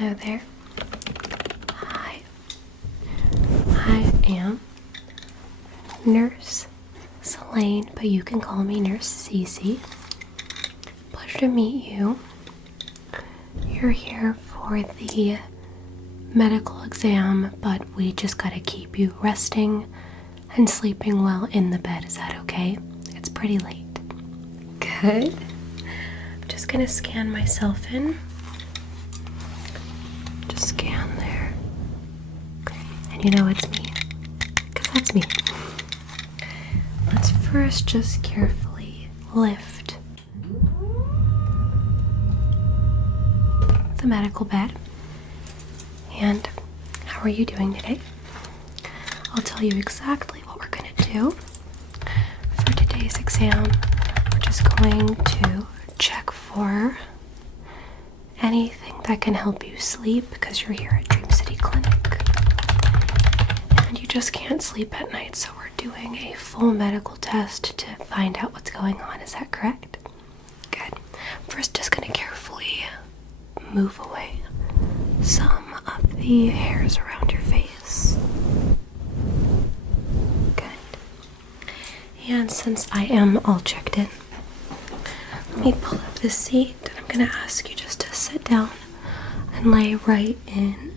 Hello there. Hi. I am Nurse Celaine, but you can call me Nurse Cece. Pleasure to meet you. You're here for the medical exam, but we just gotta keep you resting and sleeping well in the bed. Is that okay? It's pretty late. Good. I'm just gonna scan myself in. Just scan there. And you know it's me, because that's me. Let's first just carefully lift the medical bed. And how are you doing today? I'll tell you exactly what we're going to do. For today's exam, we're just going to check for anything that can help you sleep because you're here at Dream City Clinic. And you just can't sleep at night, so we're doing a full medical test to find out what's going on. Is that correct? Good. First, just going to carefully move away some of the hairs around your face. Good. And since I am all checked in, let me pull up this seat and I'm going to ask you just to sit down and lay right in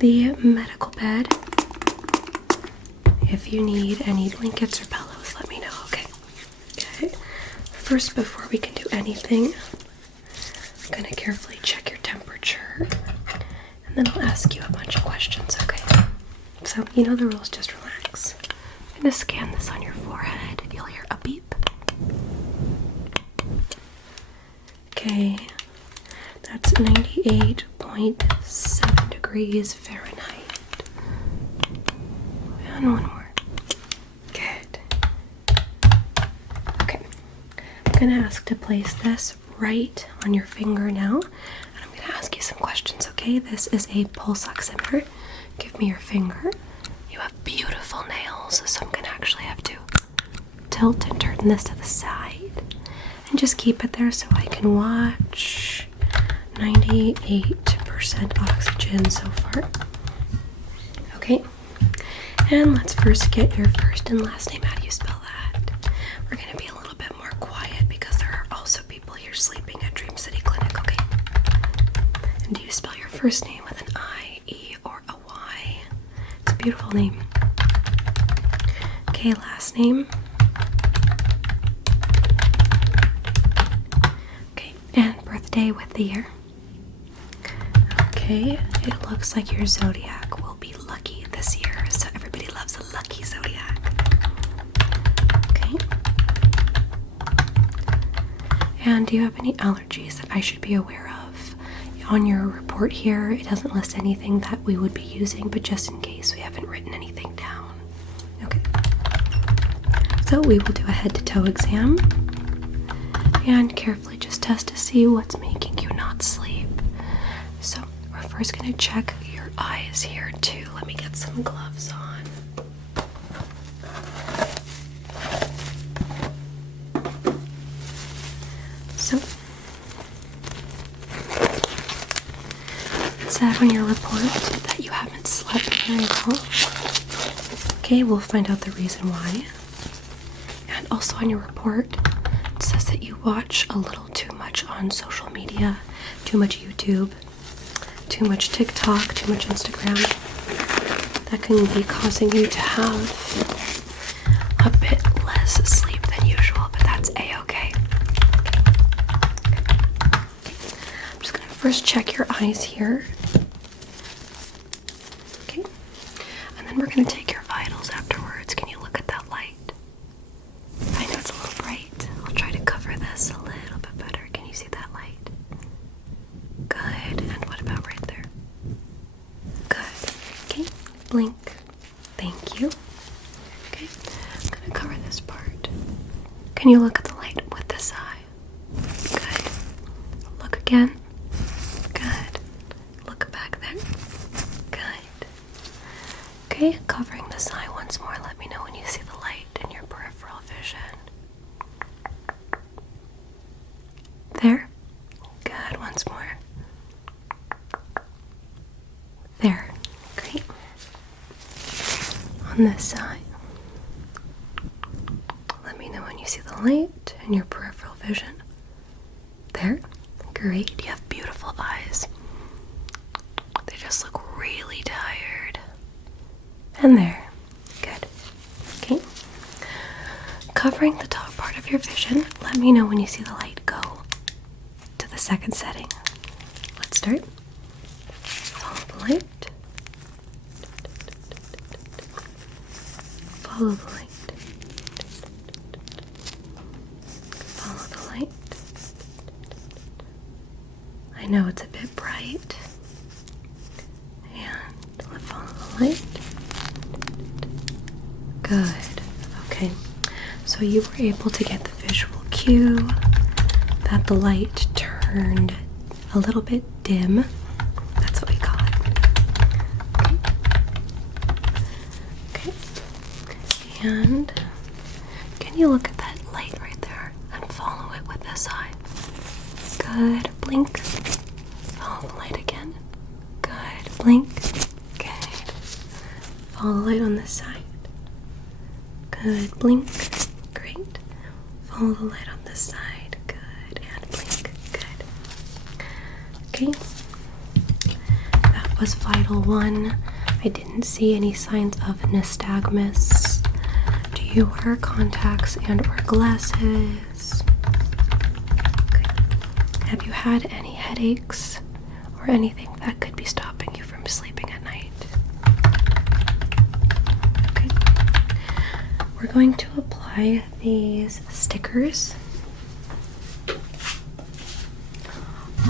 the medical bed. If you need any blankets or pillows, let me know, okay? Okay. First, before we can do anything, I'm going to carefully check your temperature, and then I'll ask you a bunch of questions, okay? So, you know the rules, just relax. I'm going to scan this on your forehead, and you'll hear a beep. Okay, that's 98.7 degrees Fahrenheit. And one more. Good. Okay, I'm going to ask to place this right on your finger now, and I'm going to ask you some questions, okay? This is a pulse oximeter. Give me your finger. You have beautiful nails, so I'm going to actually have to tilt and turn this to the side. And just keep it there so I can watch. 98% oxygen so far. Okay. And let's first get your first and last name. How do you spell that? We're going to be a little bit more quiet because there are also people here sleeping at Dream City Clinic, okay? And do you spell your first name with an I, E, or a Y? It's a beautiful name. Okay, last name. Okay, and birthday with the year. Okay, it looks like your zodiac will be lucky this year, so everybody loves a lucky zodiac. Okay. And do you have any allergies that I should be aware of? On your report here, it doesn't list anything that we would be using, but just in case, we haven't written anything down. Okay. So we will do a head-to-toe exam and carefully just test to see what's making you not sleep. So we're first going to check your eyes here too. Let me get some gloves on. So it said on your report that you haven't slept very well. Okay, we'll find out the reason why. And also on your report, it says that you watch a little too much on social media, too much YouTube, too much TikTok, too much Instagram. That can be causing you to have a bit less sleep than usual, but that's a-okay. I'm just going to first check your eyes here. Okay. And then we're going to take your vitals afterwards. Can you look at that light? I know it's a little bright. I'll try to cover this a little bit better. Can you see that light? Good. And what about right there? Good. Okay. Blink. Thank you. Okay. I'm going to cover this part. Can you look at the light with this eye? Good. Look again. Good. Look back there. Good. Okay. Covering this eye once more. Let me know when you see the light in your peripheral vision. There. Good. Once on this side. Let me know when you see the light in your peripheral vision. There. Great. You have beautiful eyes. They just look really tired. And there. Good. Okay. Covering the top part of your vision, let me know when you see the light go to the second setting. Let's start. Follow the light. Follow the light. Follow the light. I know it's a bit bright. And let's follow the light. Good. Okay. So you were able to get the visual cue that the light turned a little bit dim. That's what we call it. Okay. Okay. And can you look at that light right there and follow it with this eye? Good. Blink. Follow the light again. Good. Blink. Good. Follow the light on this side. Good. Blink. Great. Follow the light on this side. Good. And blink. Good. Okay. That was vital 1. I didn't see any signs of nystagmus. Do you wear contacts and or glasses? Okay. Have you had any headaches or anything that could be stopping you from sleeping at night? Okay. We're going to apply these stickers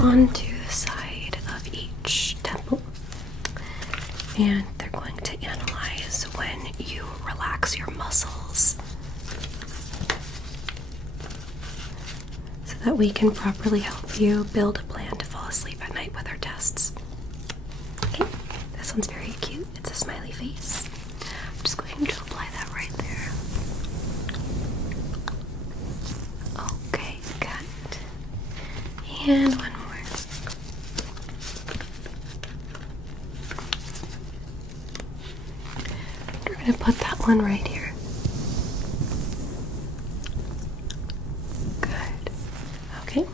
onto the side of each temple, and they're going to analyze when you relax your muscles so that we can properly help you build a plan to fall asleep at night with our tests. Okay, this one's very cute. It's a smiley face. I'm just going to apply that right there. Okay, good. And one more. We're going to put that one right here. Good. Okay.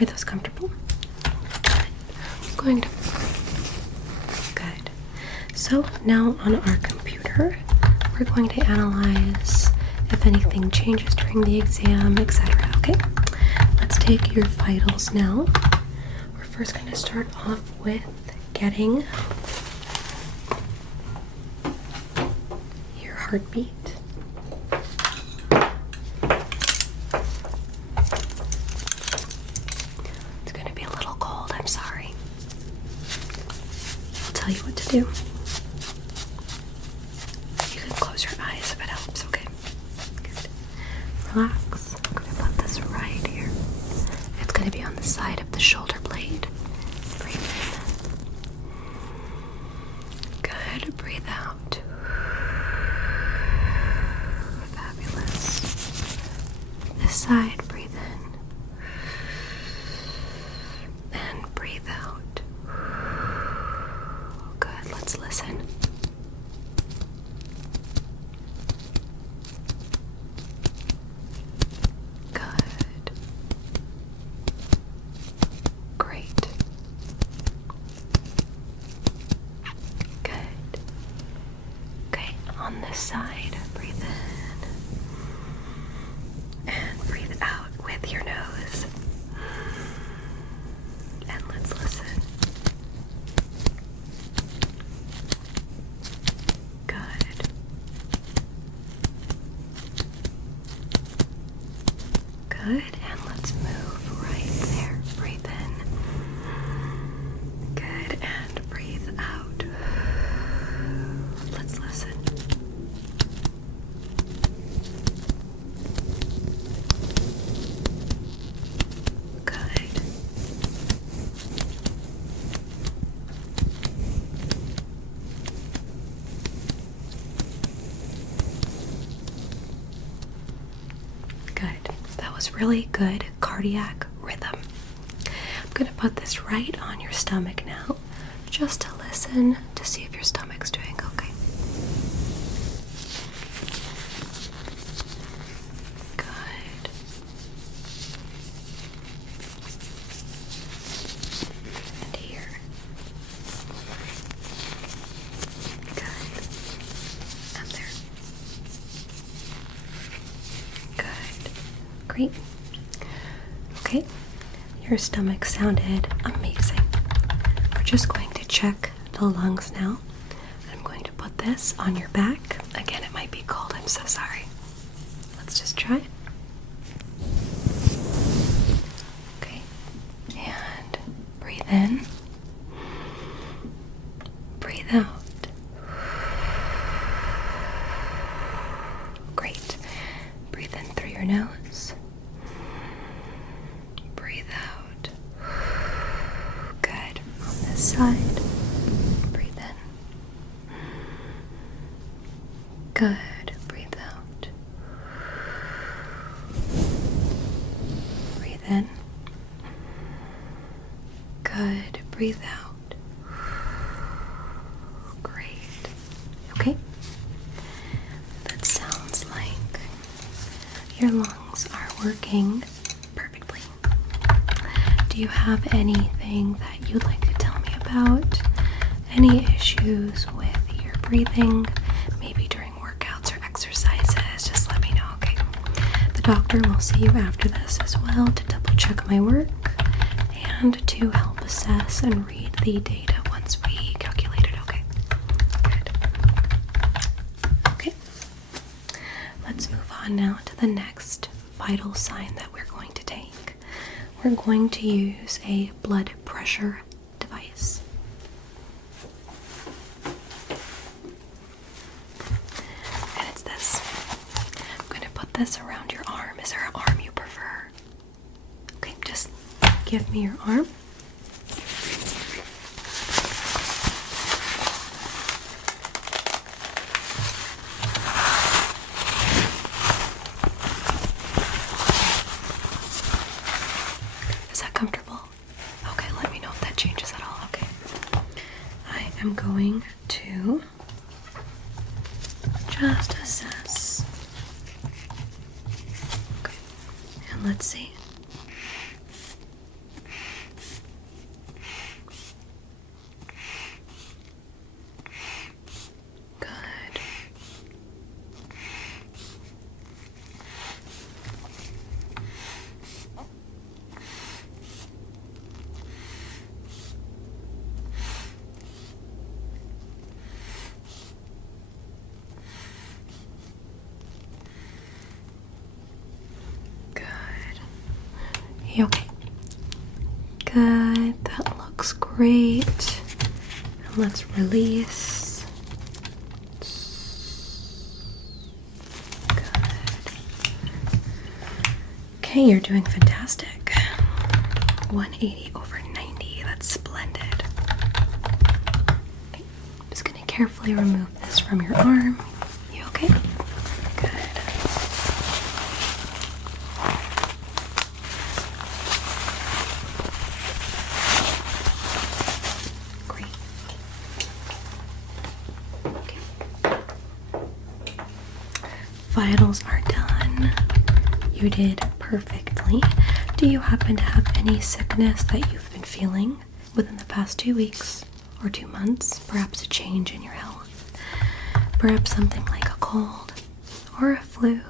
Are those comfortable? I'm going to... Good. So now on our computer, we're going to analyze if anything changes during the exam, etc. Okay? Let's take your vitals now. We're first going to start off with getting your heartbeat. It's going to be a little cold, I'm sorry. I'll tell you what to do. You can close your eyes if it helps, okay? Good. Relax. I'm going to put this right here. It's going to be on the side of the shoulder blade. Breathe in. Good. Breathe out. Fabulous. This side, breathe in. And breathe out. Good. Let's listen. Good. Great. Good. Okay, on this side, breathe in and breathe out with your nose. And let's listen. Good. Good, and let's move right there. Breathe in. Good, and breathe out. Let's listen. Good. Good. That was really good cardiac rhythm. I'm going to put this right on your stomach now, just to listen to see if your stomach's doing okay. Great. Okay, your stomach sounded amazing. We're just going to check the lungs now. I'm going to put this on your back. Again, it might be cold. I'm so sorry. Let's just try. Okay, and breathe in. Breathe out. Great. Breathe in through your nose. Breathe out. Good. On this side. Breathe in. Good. Breathe out. Breathe in. Good. Breathe out. Great. Okay. That sounds like your lungs are working perfectly. Do you have anything that you'd like to tell me about? Any issues with your breathing? Maybe during workouts or exercises? Just let me know, okay? The doctor will see you after this as well to double check my work and to help assess and read the data once we calculate it, okay? Good. Okay. Let's move on now to the next vital sign that we're going to take. We're going to use a blood pressure device. And it's this. I'm going to put this around your arm. Is there an arm you prefer? Okay, just give me your arm. Is that comfortable? Okay, let me know if that changes at all. Okay. I am going to just assess. Okay, and let's see. Good. Good. You okay? Good. That looks great. And let's release. Good. Okay, you're doing fantastic. 180 over 90. That's splendid. Okay, I'm just going to carefully remove this from your arm. You okay? Good. Great. Okay. Vitals are done. You did perfectly. Do you happen to have any sickness that you've been feeling within the past 2 weeks or 2 months? Perhaps a change in your health? Perhaps something like a cold or a flu?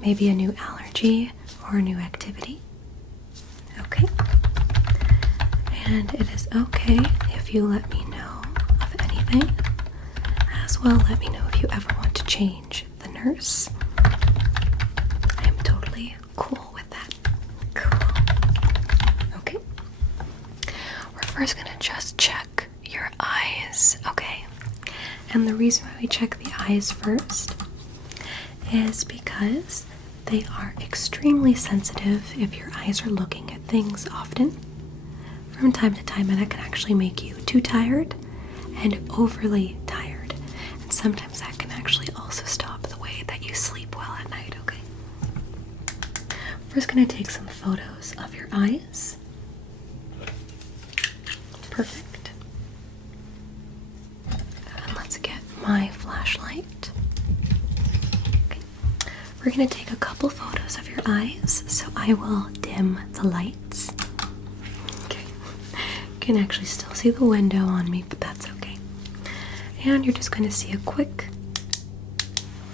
Maybe a new allergy or a new activity? Okay. And it is okay if you let me know of anything. As well, let me know if you ever want to change the nurse. I am totally cool with that. Cool. Okay. We're first going to just check your eyes, okay? And the reason why we check the eyes first is because they are extremely sensitive if your eyes are looking at things often. From time to time, and that can actually make you too tired and overly tired. And sometimes that can actually also stop the way that you sleep well at night, okay? First going to take some photos of your eyes. Perfect. And let's get my flashlight. Okay. We're going to take a couple photos of your eyes, so I will dim the lights. Okay. You can actually still see the window on me, but that's okay. And you're just going to see a quick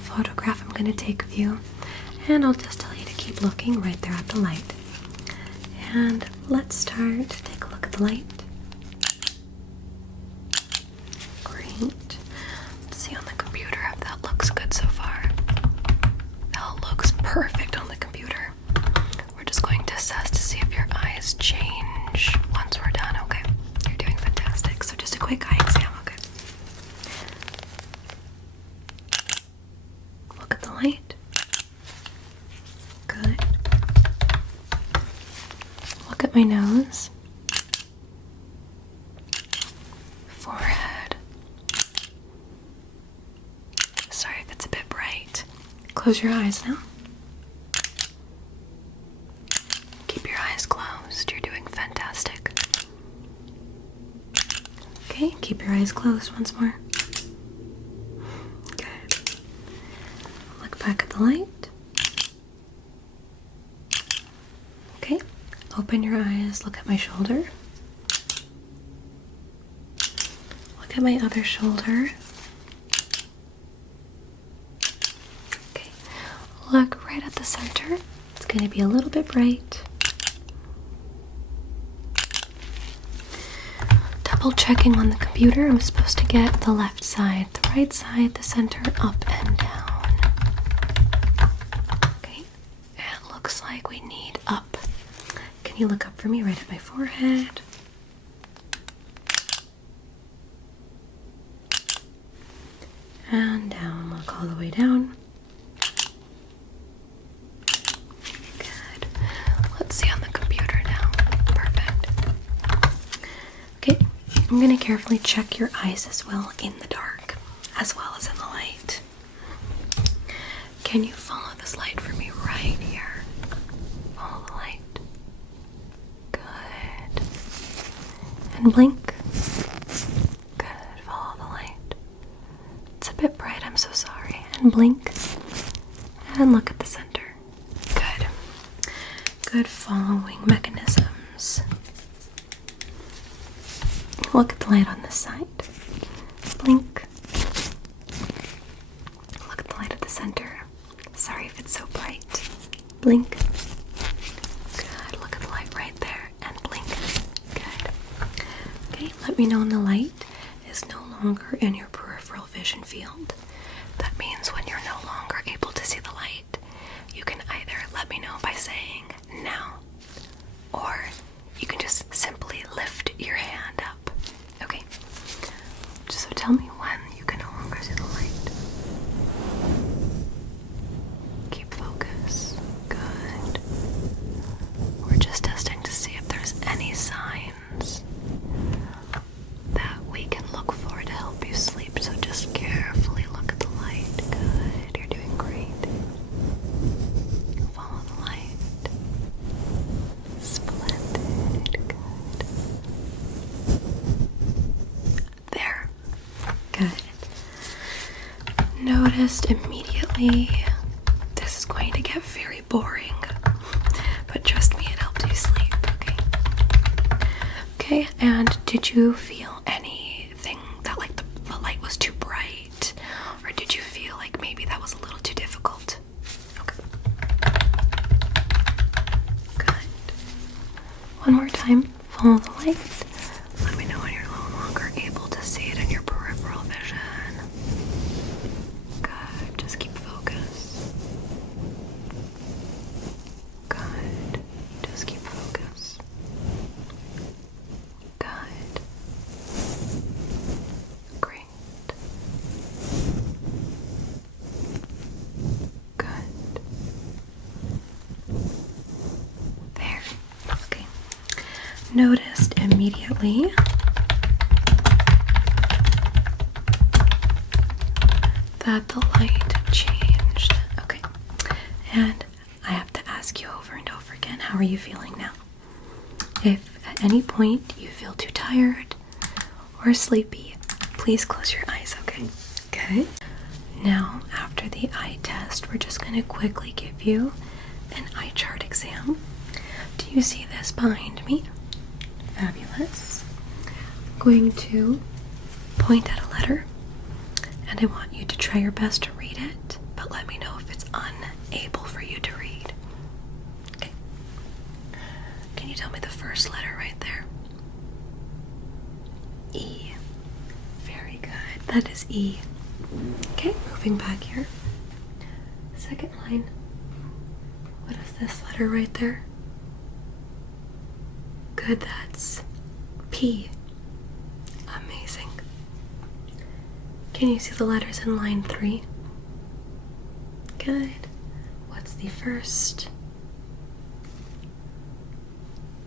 photograph I'm going to take of you, and I'll just tell you to keep keep looking right there at the light. And let's start. Take a look at the light. Great. Let's see on the computer if that looks good so far. That looks perfect on the computer. We're just going to assess to see if your eyes change once we're done. Okay, you're doing fantastic. So just a quick eye exam, okay? Look at the light. Good. Look at my nose. Forehead. Sorry if it's a bit bright. Close your eyes now. Keep your eyes closed. You're doing fantastic. Okay, keep your eyes closed once more. Good. Look back at the light. Okay, open your eyes. Look at my shoulder. Look at my other shoulder. Okay, look right at the center. It's going to be a little bit bright. Double checking on the computer. I'm supposed to get the left side, the right side, the center, up and down. Okay, it looks like we need up. Can you look up for me right at my forehead? And down, look all the way down. Good. Let's see on the computer now. Perfect. Okay, I'm going to carefully check your eyes as well in the dark, as well as in the light. Can you follow this light for me right here? Follow the light. Good. And blink. Good. Follow the light. It's a bit bright, I'm so sorry. And blink. And look at the center. Good. Good following mechanisms. Look at the light on this side. Blink. Look at the light at the center. Sorry if it's so bright. Blink. Good. Look at the light right there. And blink. Good. Okay, let me know when the light is no longer in your peripheral vision field. That means when you're no longer able to see the light, you can either let me know by saying now, or you can just simply lift your hand up. Okay? So tell me when you can no longer see the light. Keep focus. Good. We're just testing to see if there's any signs that we can look for to help you sleep. So just carefully look at the light. Good. You're doing great. Follow the light. Splendid. Good. There. Good. Noticed immediately this is going to get very boring, but trust me, it helped you sleep. Okay. Okay, and did you feel anything that like the light was too bright, or did you feel like maybe that was a little too difficult? Okay. Good. One more time. Follow the light. Let me know when you're no longer able to see it in your peripheral vision. Good. Just keep focus. Good. Just keep focus. Good. Great. Good. There. Okay. Noticed immediately that the light changed. Okay. And I have to ask you over and over again, how are you feeling now? If at any point you feel too tired or sleepy, please close your eyes, okay? Good. Now, after the eye test, we're just going to quickly give you an eye chart exam. Do you see this behind me? Fabulous. I'm going to point at a letter, and I want you to try your best to read it, but let me know if it's unable for you to read. you tell me the first letter right there? E. Very good. That is E. Okay, moving back here. Second line. What is this letter right there? Good, that's P. Amazing. Can you see the letters in line 3? Good. What's the first?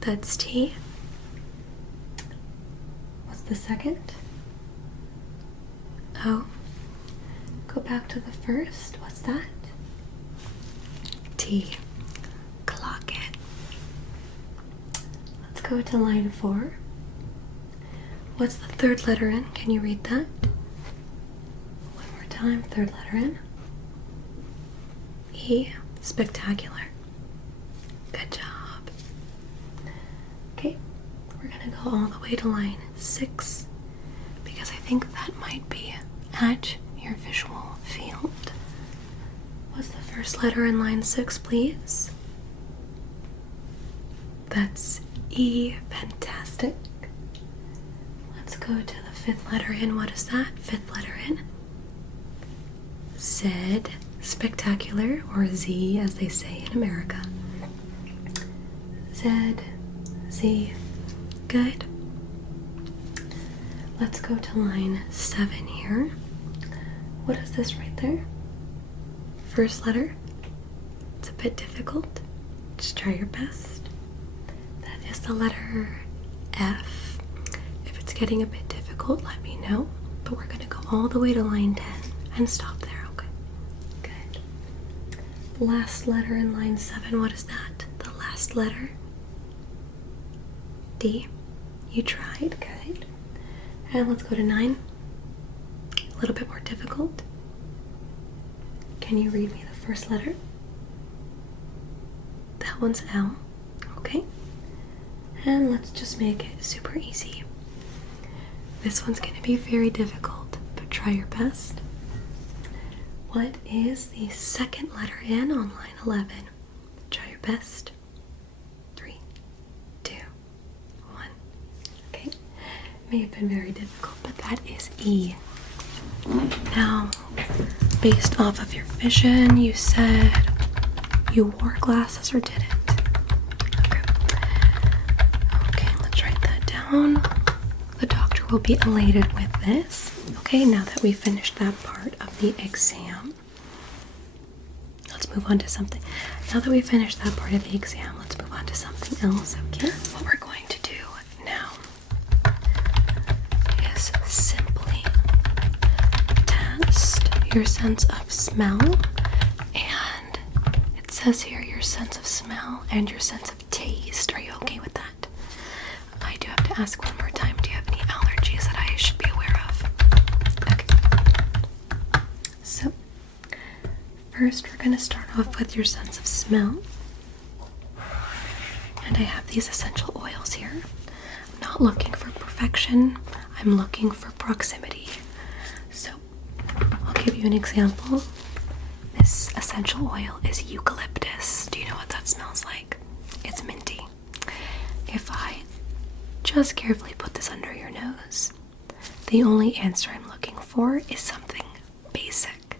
That's T. What's the second? O. Go back to the first. What's that? T. Clock it. Let's go to line 4. What's the third letter in? Can you read that? One more time. Third letter in. E. Spectacular. Good job. Okay, we're gonna go all the way to line 6 because I think that might be at your visual field. What's the first letter in line 6, please? That's E. Fantastic. Let's go to the fifth letter in. What is that? Fifth letter in. Z. Spectacular, or Z as they say in America. Z. Z. Good. Let's go to line 7 here. What is this right there? First letter. It's a bit difficult. Just try your best. That is the letter F. If it's getting a bit difficult, let me know. But we're going to go all the way to line 10 and stop there, okay? Good. Last letter in line 7, what is that? The last letter. D. You tried, good. And let's go to 9. A little bit more difficult. Can you read me the first letter? That one's L. Okay. And let's just make it super easy. This one's going to be very difficult, but try your best. What is the second letter in on line 11? Try your best. 3, 2, 1. Okay. May have been very difficult, but that is E. Now, based off of your vision, you said you wore glasses or didn't? Okay. Okay, let's write that down. The doctor will be elated with this. Okay, now that we finished that part of the exam, let's move on to something. Now that we finished that part of the exam, let's move on to something else, okay? What we're going to do now is simply test your sense of smell, and it says here your sense of smell and your sense of taste. Are you okay with that? I do have to ask one more time. Do you have any allergies that I should be aware of? Okay. So, first we're going to start off with your sense of smell. And I have these essential oils here. I'm not looking for perfection. I'm looking for proximity. So, I'll give you an example. This essential oil is eucalyptus. Do you know what that smells like? It's minty. If I just carefully put this under your nose, the only answer I'm looking for is something basic.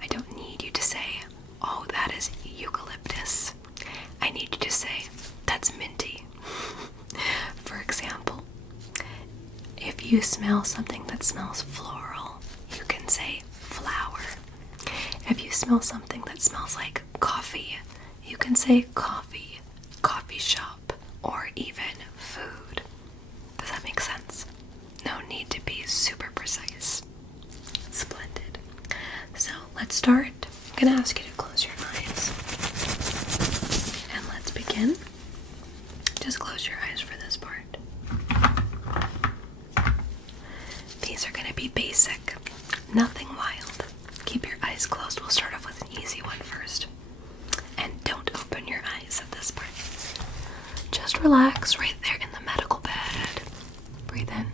I don't need you to say, oh, that is eucalyptus. I need you to say, that's minty. For example, if you smell something that smells floral, you can say flower. If you smell something that smells like coffee, you can say coffee, coffee shop, or even food. Does that make sense? No need to be super precise. Splendid. So let's start. I'm going to ask you to close your eyes. And let's begin. Just close your eyes for this part. These are going to be basic. Nothing wild. Keep your eyes closed. We'll start off with an easy one first. And don't open your eyes at this point. Just relax right there in the medical bed. Breathe in.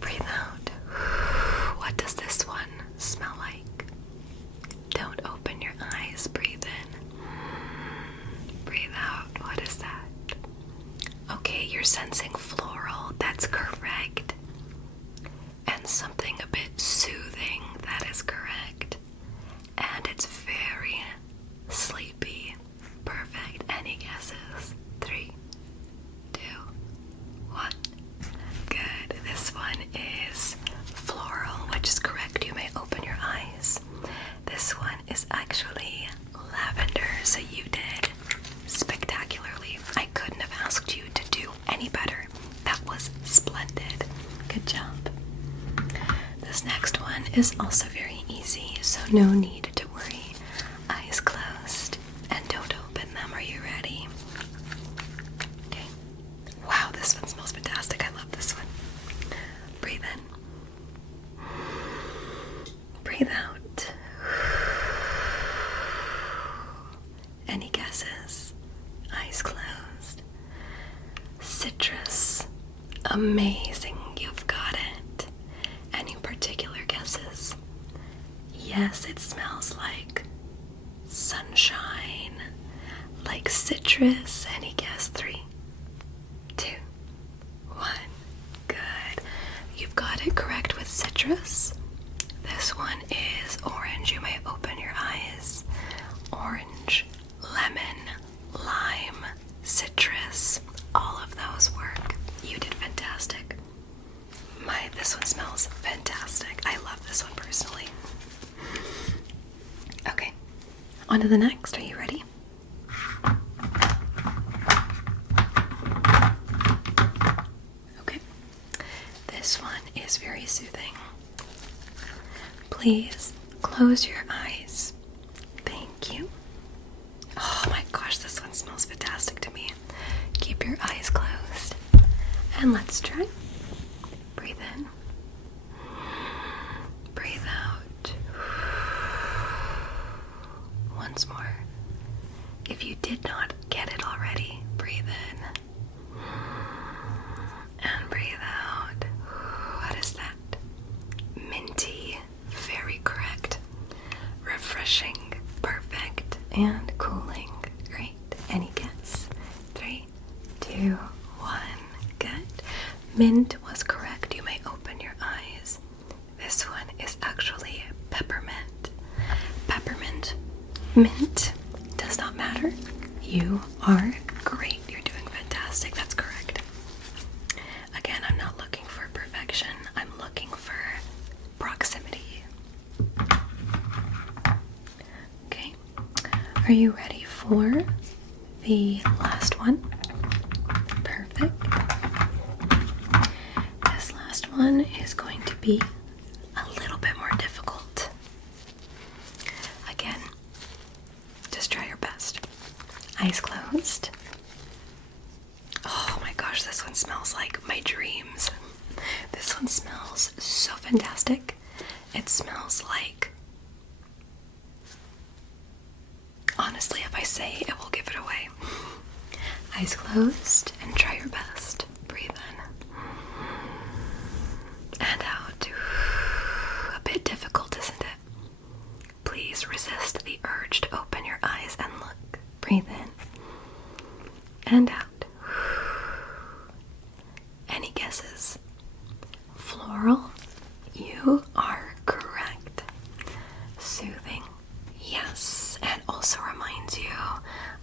Breathe out. What does this one smell like? Don't open your eyes. Breathe in. Breathe out. you're sensing floral. That's correct. And something a bit soothing. That is correct. And it's very sleepy. Perfect. Any guesses? 3, 2, 1. Good. This one is floral, which is correct. You may open your eyes. This one is actually lavender, so you did spectacularly. I couldn't have asked you to do any better. That was splendid. Good job. This next one is also very easy, so no need to worry. Eyes closed and don't open them. Are you ready? Okay. Wow, this one smells fantastic. I love this one. Breathe in. Breathe out. Any guesses? Eyes closed. Citrus. Amazing. You've got it. Any particular guesses? Yes, it smells like sunshine, like citrus. Any guess? 3, 2, 1. Good. You've got it correct with citrus. This one is orange. You may open your eyes. Orange, lemon, lime, citrus. All of those work. You did fantastic. This one smells fantastic. I love this one personally. Okay, on to the next. Are you ready? Okay, this one is very soothing. Please close your eyes. Thank you. Oh my gosh, this one smells fantastic to me. Keep your eyes closed. And let's try. Breathe in. Breathe out. Once more. If you did not get it already, breathe in. And breathe out. What is that? Minty. Very correct. Refreshing. Perfect. And cooling. Great. Any guess? 3, 2, 1. Good. Mint was correct. You may open your eyes. This one is actually peppermint. Peppermint. Mint. Does not matter. You are great. You're doing fantastic. That's correct. Again, I'm not looking for perfection. I'm looking for proximity. Okay. Are you ready for the last one? Perfect. This last one is going to be a little bit more difficult. Again, just try your best. Eyes closed. Oh my gosh, this one smells like my dreams. This one smells so fantastic. It smells like... Honestly, if I say it will give it away. Eyes closed and try your best. Breathe in. And out. A bit difficult, isn't it? Please resist the urge to open your eyes and look. Breathe in. And out. Any guesses? Floral? You are correct. Soothing? Yes. And also reminds you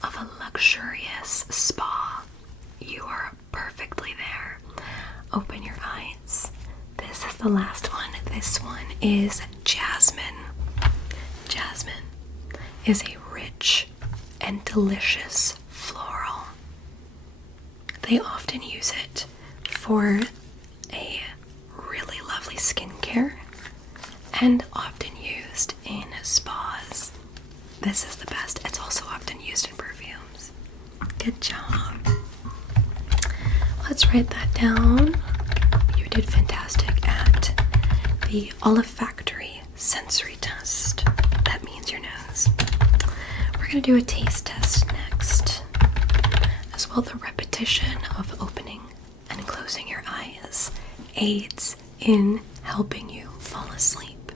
of a luxurious spa. You are perfectly there. Open your eyes. This is the last one. This one is jasmine. Jasmine is a rich and delicious floral. They often use it for a really lovely skincare and often used in spas. This is the best. It's also often used in perfumes. Good job. Let's write that down. You did fantastic at the olfactory sensory test. That means your nose. We're going to do a taste test next. As well, the repetition of opening and closing your eyes aids in helping you fall asleep.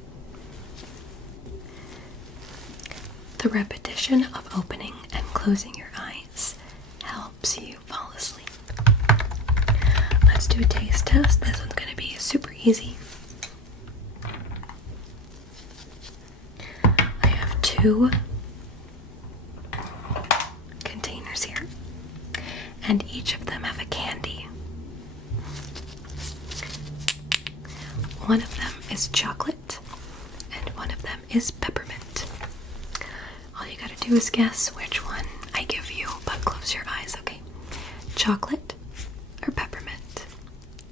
The repetition of opening and closing your eyes helps you fall asleep. do a taste test. This one's going to be super easy. I have 2 containers here, and each of them have a candy. One of them is chocolate, and one of them is peppermint. All you gotta do is guess which one I give you, but close your eyes, okay? Chocolate or peppermint?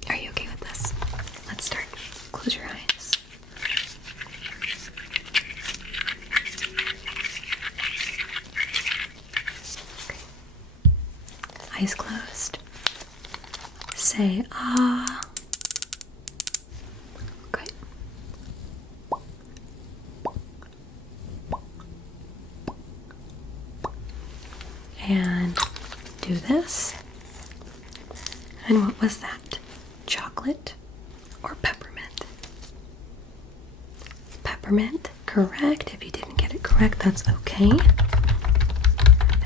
Are you okay with this? Let's start. Close your eyes. Okay. Eyes closed. Say ah. Okay. And do this. And what was that? Chocolate or peppermint? Peppermint, correct. If you didn't get it correct, that's okay.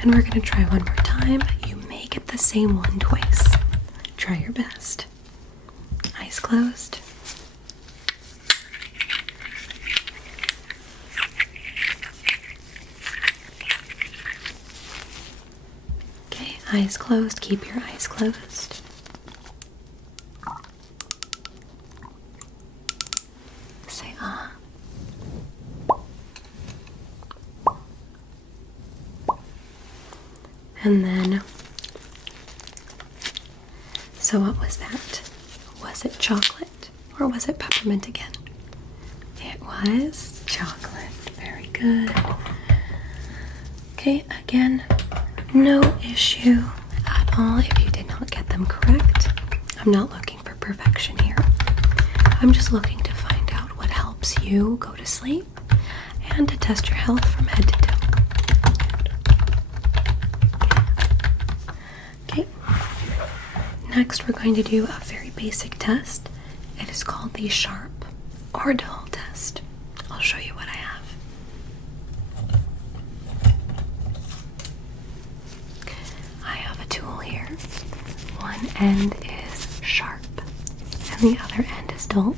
And we're gonna try one more time. You may get the same one twice. Try your best. Eyes closed. Okay, eyes closed. Keep your eyes closed. Say ah. And then, so what was that? Was it chocolate or was it peppermint again? It was chocolate. Very good. Okay, again, no issue at all if you did not get them correct. I'm not looking for perfection here. I'm just looking to find out what helps you go to sleep and to test your health from head to toe. Okay. Next, we're going to do a very basic test. It is called the sharp or dull test. I'll show you what I have. I have a tool here. One end is sharp and the other end is dull.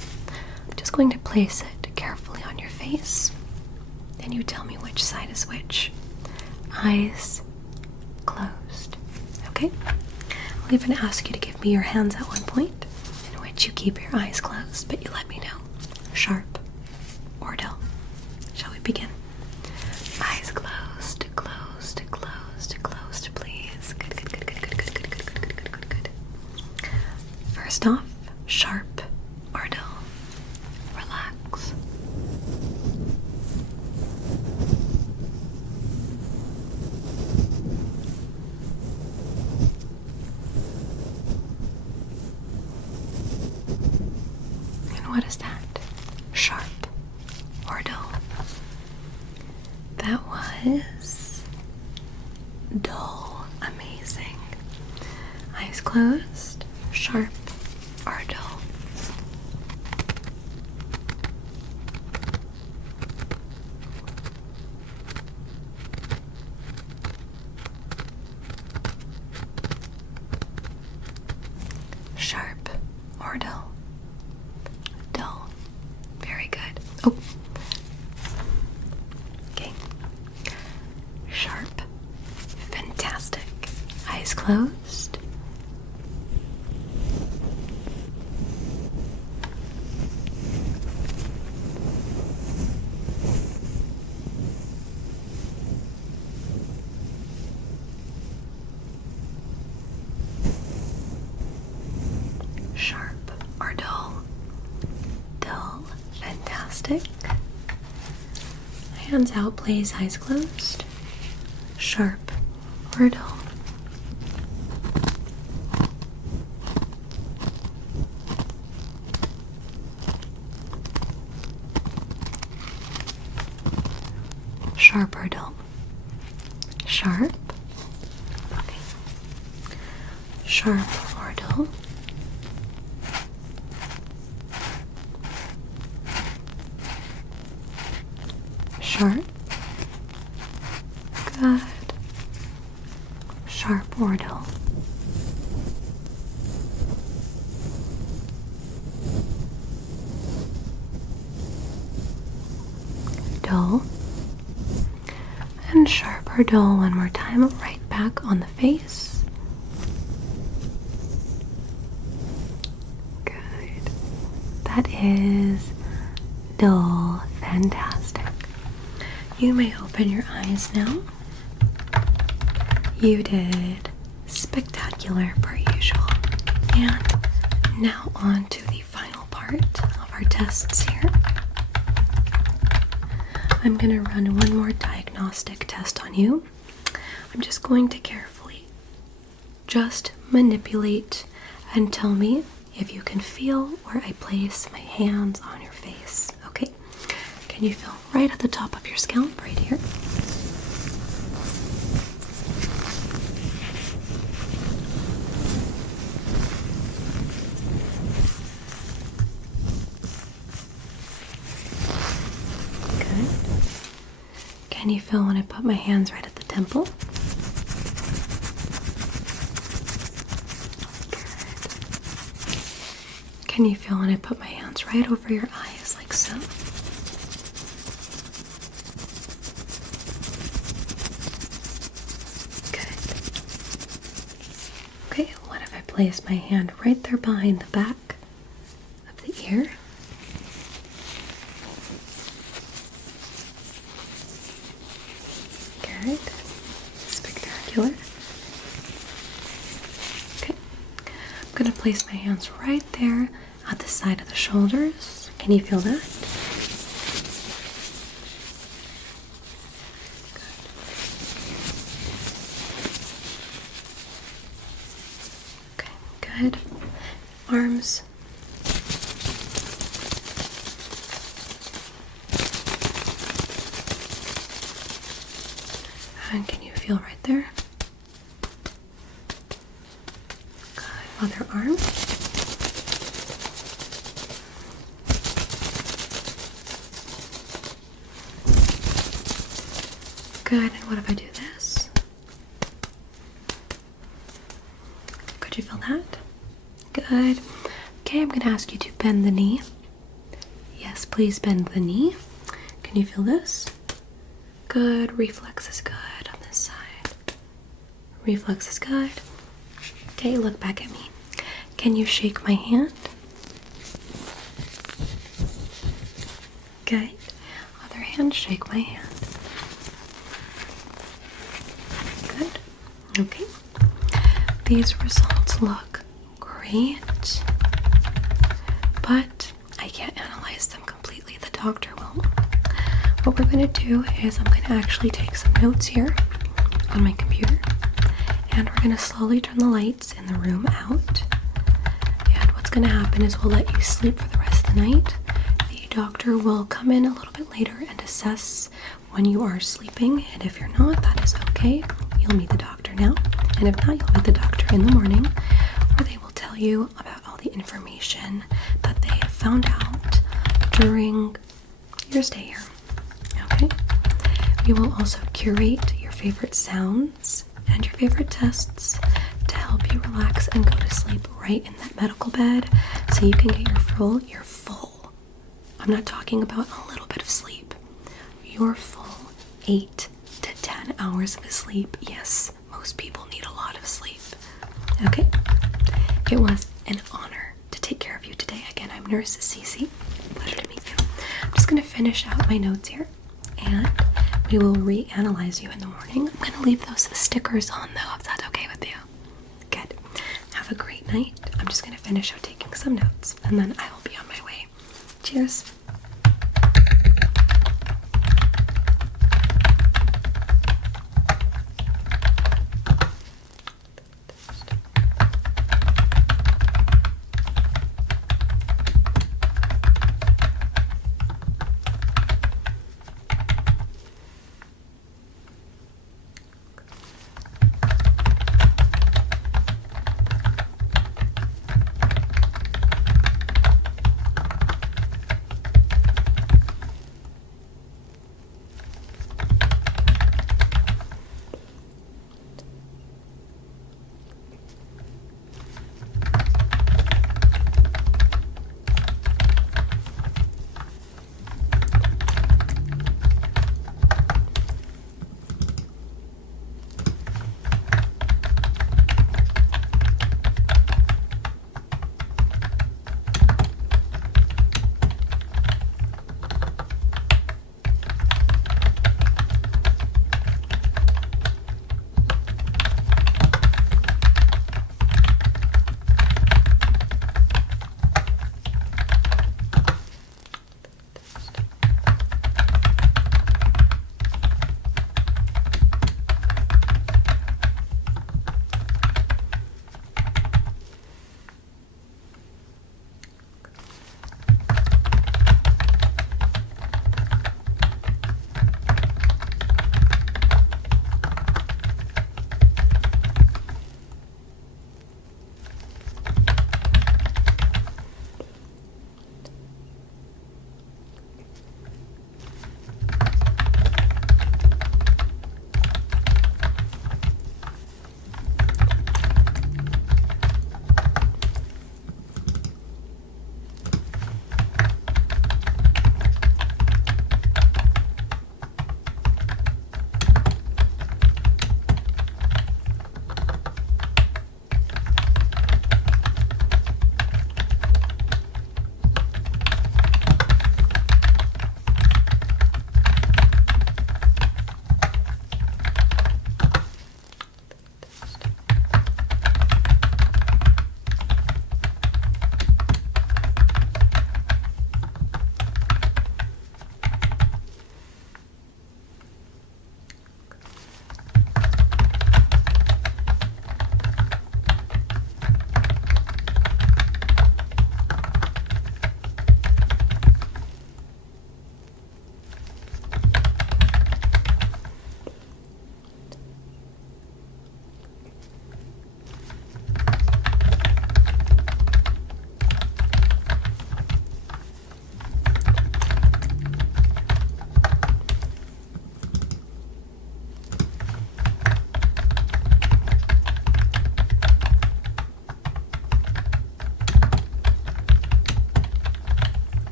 I'm just going to place it carefully on your face. Then you tell me which side is which. Eyes closed. Okay? I'll even ask you to give me your hands at one point, in which you keep your eyes closed, but you let me know. Sharp or dull. Shall we begin? Eyes closed, closed, closed, closed, please. Good, good, good, good, good, good, good, good, good, good, good, good. First off, sharp or dull. Relax. What is that? Sharp or dull? That was dull. Amazing. Eyes closed. Sharp or dull? Sharp or dull? Dull. Very good. Oh. Okay. Sharp. Fantastic. Eyes closed. Sharp or dull? Dull. Fantastic. Hands out, please. Eyes closed. Sharp or dull? Sharp or dull? Sharp. Okay. Sharp or dull? Sharp. Good. Sharp or dull? dull. And sharp or dull one more time, right back on the face. Good. That is dull. Fantastic. You may open your eyes now. You did spectacular per usual. And now on to the final part of our tests here. I'm going to run one more diagnostic test on you. I'm just going to carefully just manipulate and tell me if you can feel where I place my hands on your face, okay? Can you feel right at the top of your scalp, right here? Can you feel when I put my hands right at the temple? Good. Can you feel when I put my hands right over your eyes, like so? Good. Okay, what if I place my hand right there behind the back of the ear? Good. Spectacular. Okay. I'm going to place my hands right there at the side of the shoulders. Can you feel that? Good. Okay, good. Arms. And can you feel right there? Good. Other arm. Good. And what if I do this? Could you feel that? Good. Okay, I'm going to ask you to bend the knee. Yes, please bend the knee. Can you feel this? Good. Reflex is good on this side. Reflex is good. Okay, look back at me. Can you shake my hand? Good. Other hand, shake my hand. Good. Okay. These results look great, but I can't analyze them completely. The doctor will. What we're going to do is I'm going to actually take some notes here on my computer, and we're going to slowly turn the lights in the room out. And what's going to happen is we'll let you sleep for the rest of the night. The doctor will come in a little bit later and assess when you are sleeping, and if you're not, that is okay. You'll meet the doctor now, and if not, you'll meet the doctor in the morning, where they will tell you about all the information that they have found out during your stay here. Okay? We will also curate your favorite sounds and your favorite tests to help you relax and go to sleep right in that medical bed so you can get your full. I'm not talking about a little bit of sleep. Your full 8 to 10 hours of sleep. Yes, most people need a lot of sleep. Okay? It was an honor to take care of you today. Again, I'm Nurse Cece. Pleasure to meet you. I'm just going to finish out my notes here, and we will reanalyze you in the morning. I'm going to leave those stickers on, though, if that's okay with you. Good. Have a great night. I'm just going to finish out taking some notes, and then I will be on my way. Cheers.